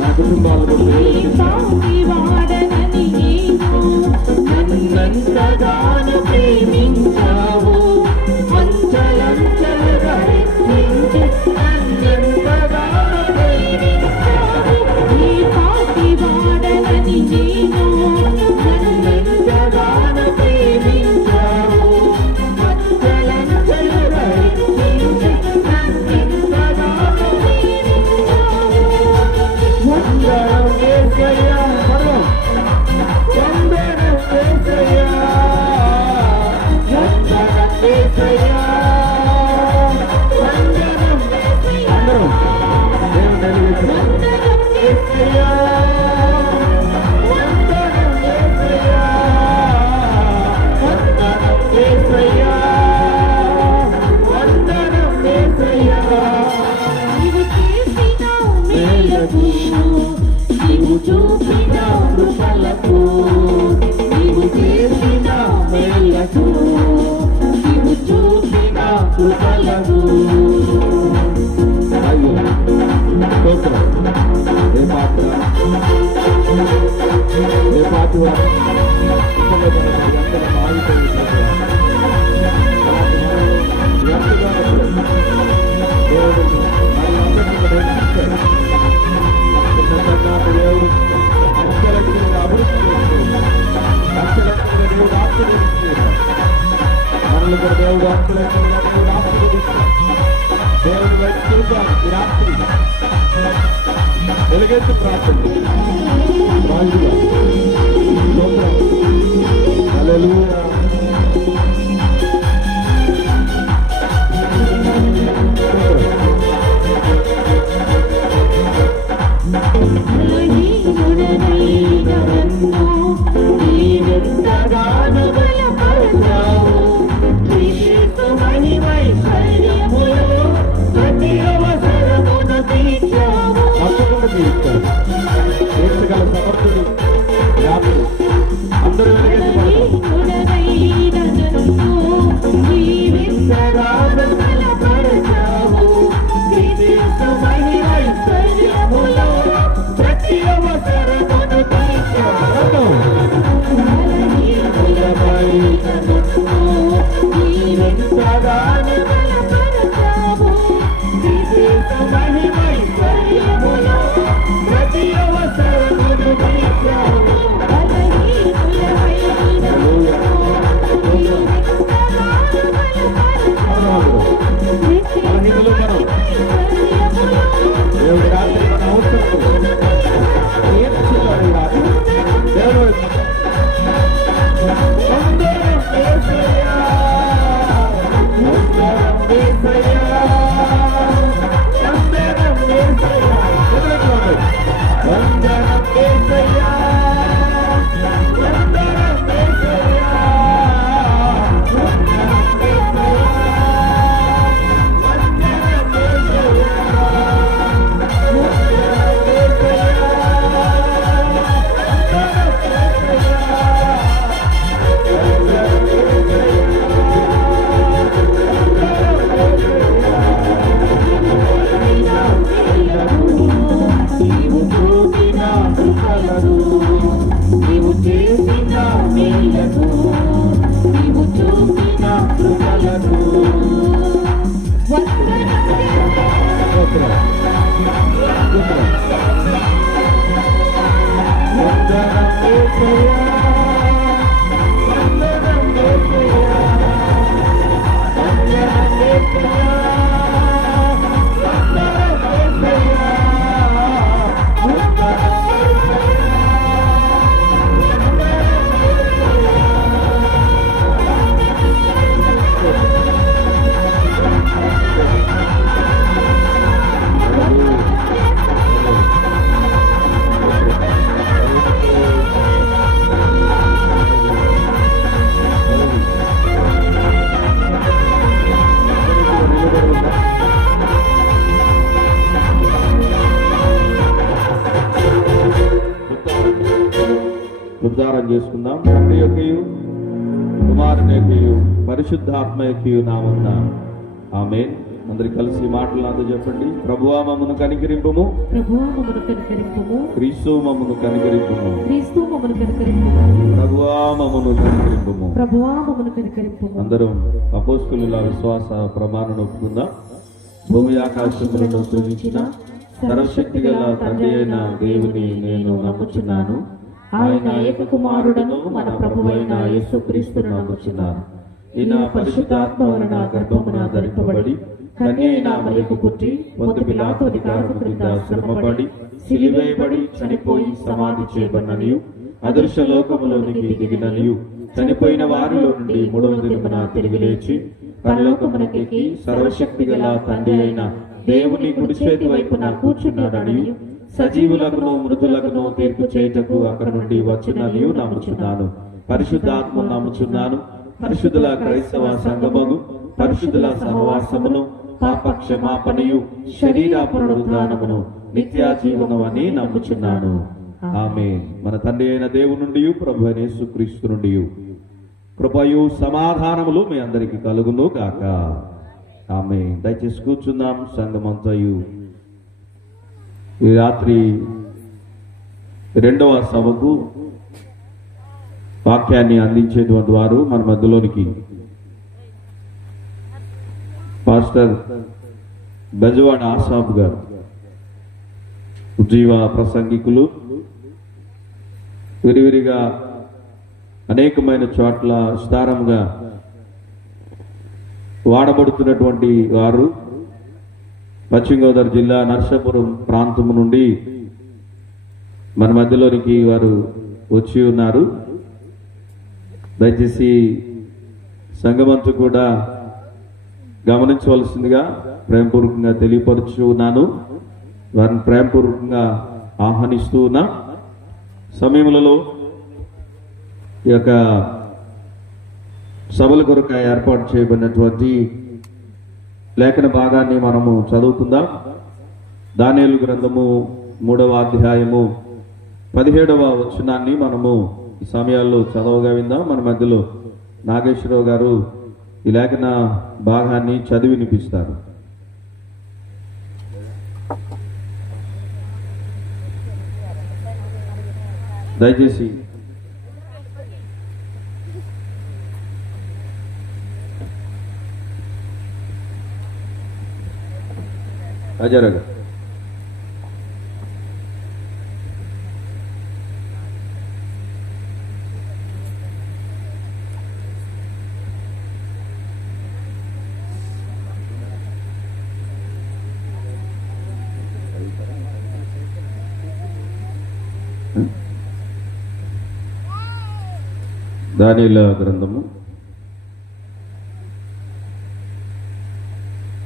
నా కుటుంబాలకు నీ ప్రేమించావు. చేసుకుందాం తండ్రి యొక్కయు కుమారుని యొక్కయు పరిశుద్ధాత్మ యొక్కయు నామన్న ఆమె అందరి కలిసి మాటలు నాతో చెప్పండి. ప్రభువా మమ్మను కనికరింపము. ప్రభువా మమ్మను కనికరింపుము. క్రీస్తు మమ్మను కనికరింపము. క్రీస్తు మమ్మను కనికరింపుము. ప్రభువా మమ్మను కనికరింపము. ప్రభువా మమ్మను కనికరింపుము. అందరం అపోస్తుల విశ్వాస ప్రమాణం ఒప్పుకుందాం. భూమి ఆకాశములను సృజించిన సర్వశక్తి గల తండ్రి అయిన దేవుని నేను నమ్ముచున్నాను. ఆయన ఏక కుమారుడను మన ప్రభువైన యేసుక్రీస్తును నమ్ముచున్నాను ఈయన పరిశుద్ధాత్మ వలన గర్భమున ధరింపబడి కన్య అయిన మరియకు పుట్టి పొద్దు పిలాతు అధికారము క్రింద శ్రమపడి సిలివేయబడి చనిపోయి సమాధి చేయబడిననియు అదృశ్య లోకములోనికి దిగిననియు చనిపోయిన వారిలో నుండి మూడవ దినమున తిరిగి లేచి పరలోకమునకెక్కి సర్వశక్తి గల తండ్రి అయిన దేవుని కుడి చేతి వైపున కూర్చున్నాడని సజీవులకును మృతులకును తీర్పు చేయుటకు అక్కడ నుండి వచ్చిననియు నమ్ముచున్నాను. పరిశుద్ధాత్మ నమ్ముచున్నాను. పరిశుద్ధుల క్రైస్తవ సంగమగు పరిశుద్ధుల సహవాసమును పాప క్షమాపణయు శరీర పునరుద్ధానమును నిత్య జీవనం అని నమ్ముచున్నాను. ఆమె మన తండ్రి అయిన దేవు నుండి ప్రభు అయిన యేసుక్రీస్తు నుండి కృపయు సమాధానములు మీ అందరికి కలుగును గాక. ఆమె దయచేసి కూర్చుందాం సంగమంతయు ఈ రాత్రి రెండవ సభకు వాక్యాన్ని అందించేటువంటి వారు మన మధ్యలోనికి. పాస్టర్ బెజవాడ ఆసాబ్ గారు ఉజ్జీవ ప్రసంగికులు విరివిరిగా అనేకమైన చోట్ల విస్తారంగా వాడబడుతున్నటువంటి వారు పశ్చిమ గోదావరి జిల్లా నర్సాపురం ప్రాంతం నుండి మన మధ్యలోనికి వారు వచ్చి ఉన్నారు. దయచేసి సంగమంతు కూడా గమనించవలసిందిగా ప్రేమపూర్వకంగా తెలియపరుచు ఉన్నాను. వారిని ప్రేమపూర్వకంగా ఆహ్వానిస్తూ ఉన్నా. సమయములలో ఈ యొక్క సభల కొరకు ఏర్పాటు చేయబడినటువంటి లేఖన భాగాన్ని మనము చదువుకుందాం. దానేలు గ్రంథము మూడవ అధ్యాయము పదిహేడవ వచనాన్ని మనము ఈ సమయాల్లో చదవగా విందాం. మన మధ్యలో నాగేశ్వరరావు గారు ఈ లేఖన భాగాన్ని చదివి వినిపిస్తారు. దయచేసి అజరగ దానిల గ్రంథము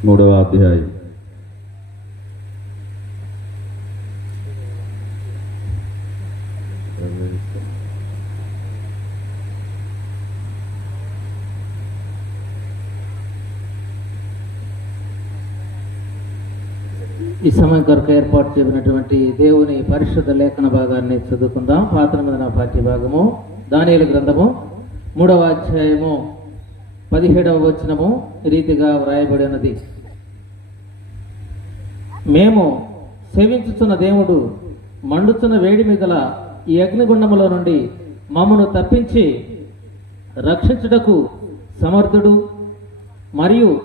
మూడవ అధ్యాయం ఈ సమయం కొరకు ఏర్పాటు చేసినటువంటి దేవుని పరిశుద్ధ లేఖన భాగాన్ని చదువుకుందాం. పాత్ర మీద నా పాఠ్య భాగము. దానియుల గ్రంథము మూడవ అధ్యాయము పదిహేడవ వచనము రీతిగా వ్రాయబడి ఉన్నది. మేము సేవించుచున్న దేవుడు మండుతున్న వేడి మీద ఈ అగ్నిగుండములో నుండి మమ్మను తప్పించి రక్షించుటకు సమర్థుడు. మరియు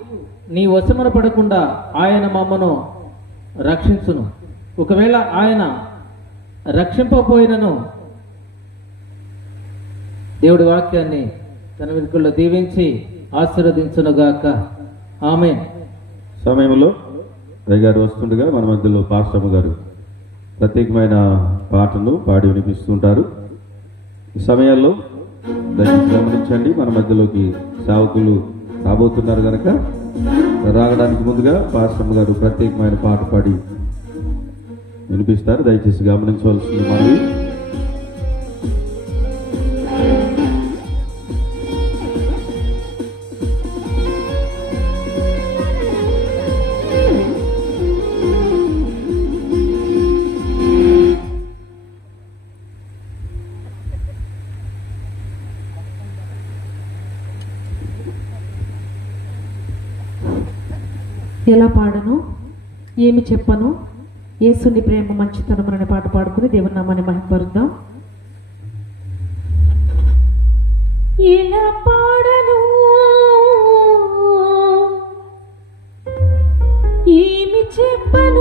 నీ వశమున పడకుండా ఆయన మమ్మను రక్షించును. ఒకవేళ ఆయన రక్షింపపోయినను దేవుడి వాక్యాన్ని తన వెనుకల్లో దీవించి ఆశీర్వదించునుగాక. ఆమె సమయంలో గారు వస్తుండగా మన మధ్యలో పార్శ్వము గారు ప్రత్యేకమైన పాటలు పాడి వినిపిస్తుంటారు. ఈ సమయాల్లో దయచేసి గమనించండి మన మధ్యలోకి సేవకులు రాబోతున్నారు కనుక రాగడానికి ముందుగా పాశ్రమ గారు ప్రత్యేకమైన పాట పాడి వినిపిస్తారు. దయచేసి గమనించవలసింది మనవి. ఎలా పాడను? ఏమి చెప్పను? యేసుని ప్రేమ మంచితనం అనే పాట పాడుకుని దేవుని నామాన్ని మహిపరుద్దాం. ఎలా పాడను. ఏమి చెప్పను?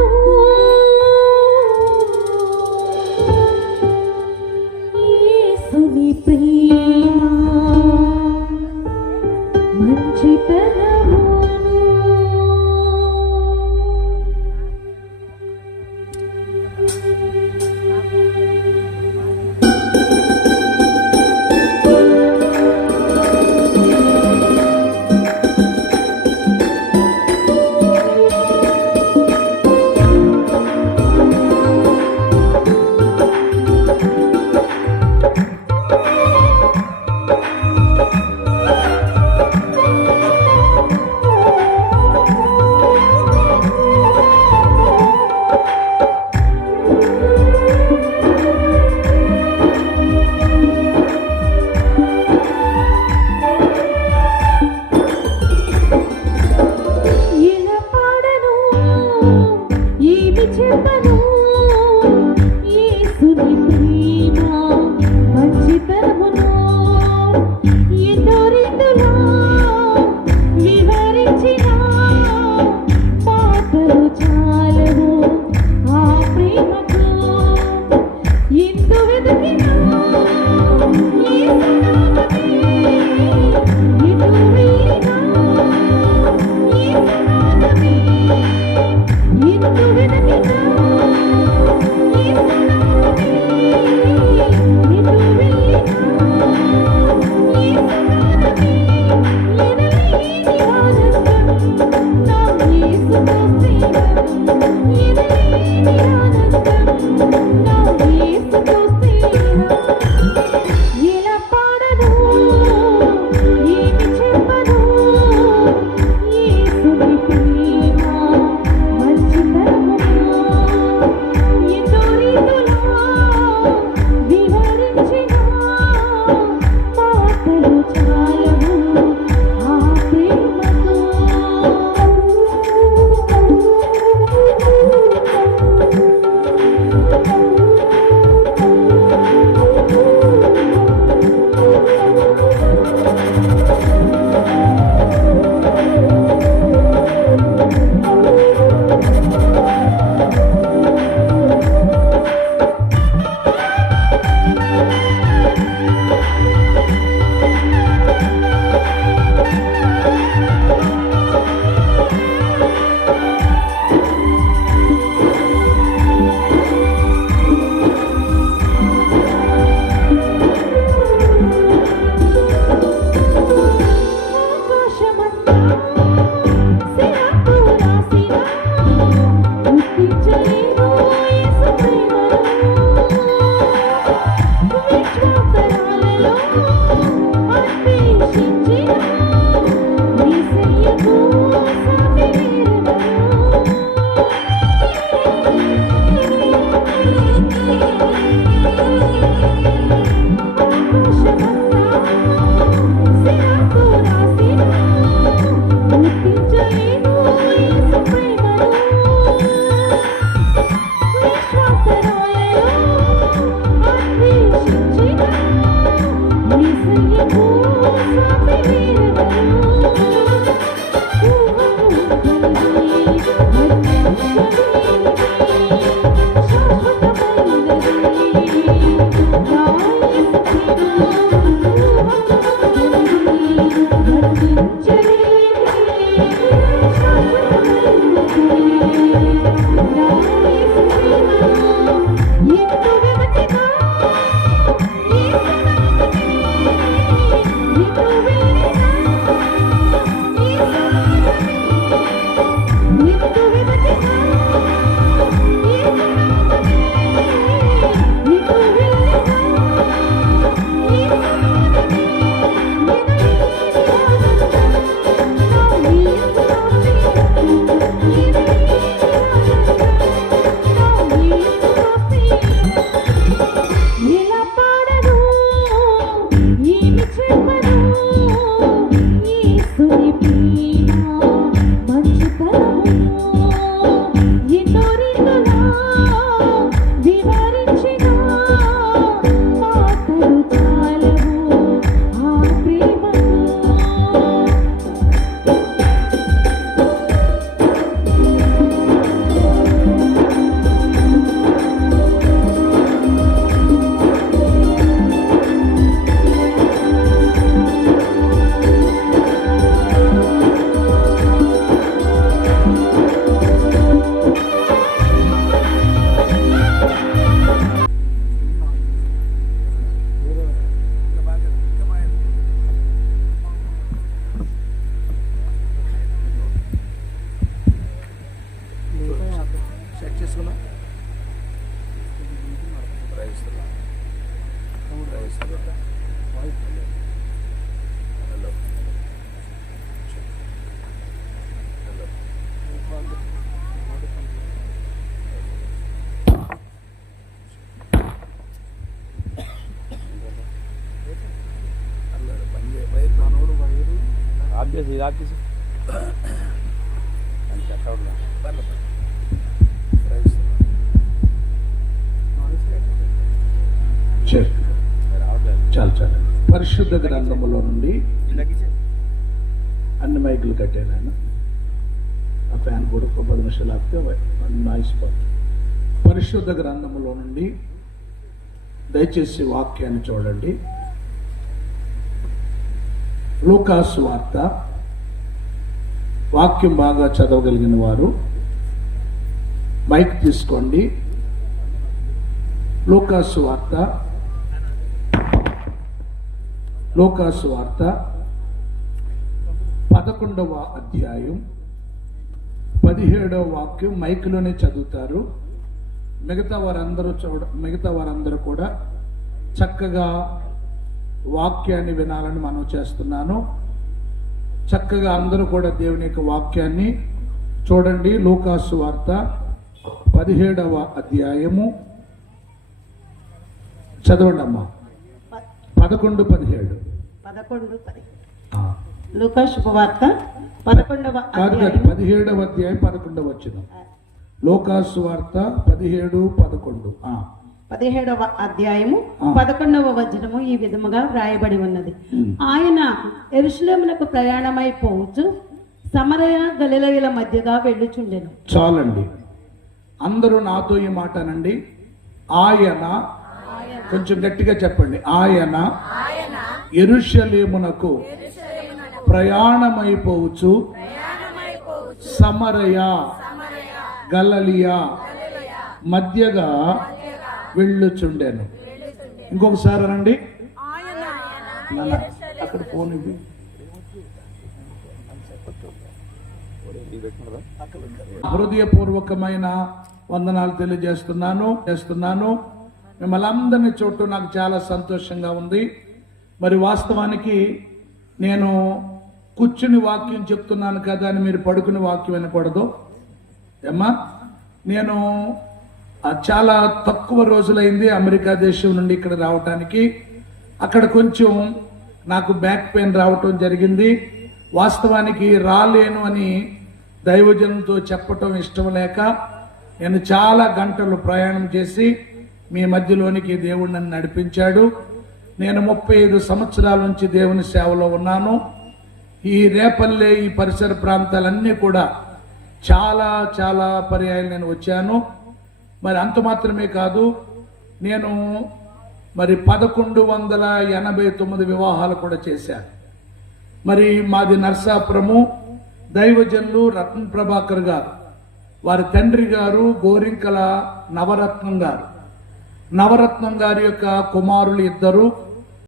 ఆబ్వియస్ ఇది ఆబ్వియస్ చాలు చాలు పరిశుద్ధ గ్రంథములో నుండి అన్ని మైకులు కట్టాను ఆయన? ఆ ఫ్యాన్ కూడా ఒక పది నిమిషాలు ఆపితే నాయిస్ పోతుంది పరిశుద్ధ గ్రంథములో నుండి దయచేసి వాక్యాన్ని చూడండి. లోకాసు వార్త వాక్యం బాగా చదవగలిగిన వారు మైక్ తీసుకోండి. లోకాసు వార్త. లోకాసు వార్త. పదకొండవ అధ్యాయం. పదిహేడవ వాక్యం మైక్లోనే చదువుతారు. మిగతా వారందరూ చూడ మిగతా వారందరూ కూడా చక్కగా వాక్యాన్ని వినాలని మనం చేస్తున్నాను. చక్కగా అందరూ కూడా దేవుని యొక్క వాక్యాన్ని చూడండి. లూకాసు వార్త పదిహేడవ అధ్యాయము. చదవండి అమ్మా. పదకొండు పదిహేడు. పదకొండు పది ఆ. లూకా శుభవార్త పదకొండవ కాదు కాదు పదిహేడవ అధ్యాయం పదకొండవ వచ్చిన లోకాసు వార్త పదిహేడు పదకొండు. ఆ. పదిహేడవ అధ్యాయము. పదకొండవ వచనము ఈ విధముగా వ్రాయబడి ఉన్నది. ఆయన ఎరుషులేమునకు ప్రయాణమై పోవచ్చు సమరయ గలిలయుల మధ్యగా వెళ్ళుచుండెను. చాలండి. అందరూ నాతో ఈ మాట అనండి ఆయన కొంచెం గట్టిగా చెప్పండి. ఆయన ఎరుషలేమునకు ప్రయాణమైపోవచ్చు సమరయ గలలియా మధ్యగా వెళ్ళుచుండెను ఇంకొకసారి నాన్న, అక్కడ ఫోన్ ఇవ్వి. హృదయపూర్వకమైన వందనాలు తెలియజేస్తున్నాను చేస్తున్నాను. మిమ్మల్ని అందరినీ చూడటం నాకు చాలా సంతోషంగా ఉంది. మరి వాస్తవానికి నేను కూర్చుని వాక్యం చెప్తున్నాను కదా అని మీరు పడుకుని వాక్యం వినకూడదు. ఏమ్మా? నేను చాలా తక్కువ రోజులైంది అమెరికా దేశం నుండి ఇక్కడ రావటానికి. అక్కడ కొంచెం నాకు బ్యాక్ పెయిన్ రావటం జరిగింది. వాస్తవానికి రాలేను అని దైవజనంతో చెప్పటం ఇష్టం లేక నేను చాలా గంటలు ప్రయాణం చేసి మీ మధ్యలోనికి దేవుడు నన్ను నడిపించాడు. నేను ముప్పై ఐదు సంవత్సరాల నుంచి దేవుని సేవలో ఉన్నాను. ఈ రేపల్లె ఈ పరిసర ప్రాంతాలన్నీ కూడా చాలా చాలా పర్యాయాలు నేను వచ్చాను. మరి అంత మాత్రమే కాదు నేను మరి పదకొండు వందల ఎనభై తొమ్మిది వివాహాలు కూడా చేశాను మరి మాది నర్సాపురము దైవజనులు రత్న ప్రభాకర్ గారు వారి తండ్రి గారు గోరింకల నవరత్నం గారు. నవరత్నం గారి యొక్క కుమారులు ఇద్దరు